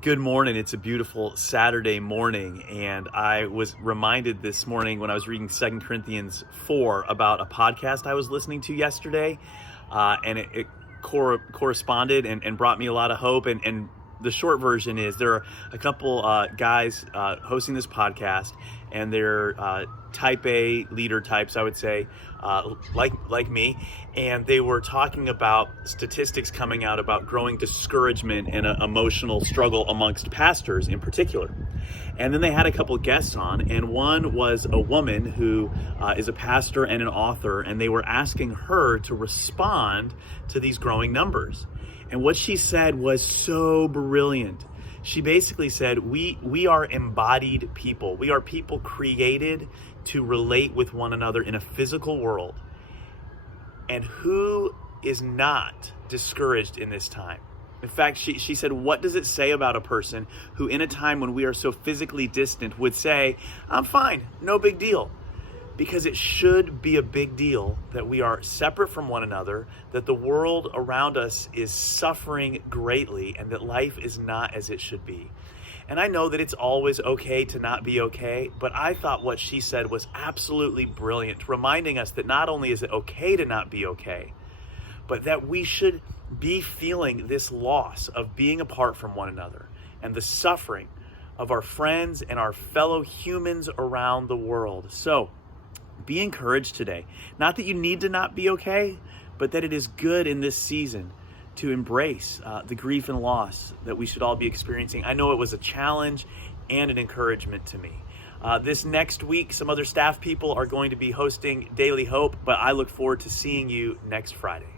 Good morning. It's a beautiful Saturday morning, and I was reminded this morning when I was reading 2 Corinthians 4 about a podcast I was listening to yesterday, and it corresponded and brought me a lot of hope. And the short version is there are a couple guys hosting this podcast, and they're type A leader types, I would say, like me, and they were talking about statistics coming out about growing discouragement and emotional struggle amongst pastors in particular. And then they had a couple guests on, and one was a woman who is a pastor and an author, and they were asking her to respond to these growing numbers. And what she said was so brilliant. She basically said, we are embodied people. We are people created to relate with one another in a physical world. And who is not discouraged in this time? In fact, she said, what does it say about a person who in a time when we are so physically distant would say, I'm fine, no big deal? Because it should be a big deal that we are separate from one another, that the world around us is suffering greatly, and that life is not as it should be. And I know that it's always okay to not be okay, but I thought what she said was absolutely brilliant, reminding us that not only is it okay to not be okay, but that we should be feeling this loss of being apart from one another and the suffering of our friends and our fellow humans around the world. So, be encouraged today. Not that you need to not be okay, but that it is good in this season to embrace the grief and loss that we should all be experiencing. I know it was a challenge and an encouragement to me. This next week, some other staff people are going to be hosting Daily Hope, but I look forward to seeing you next Friday.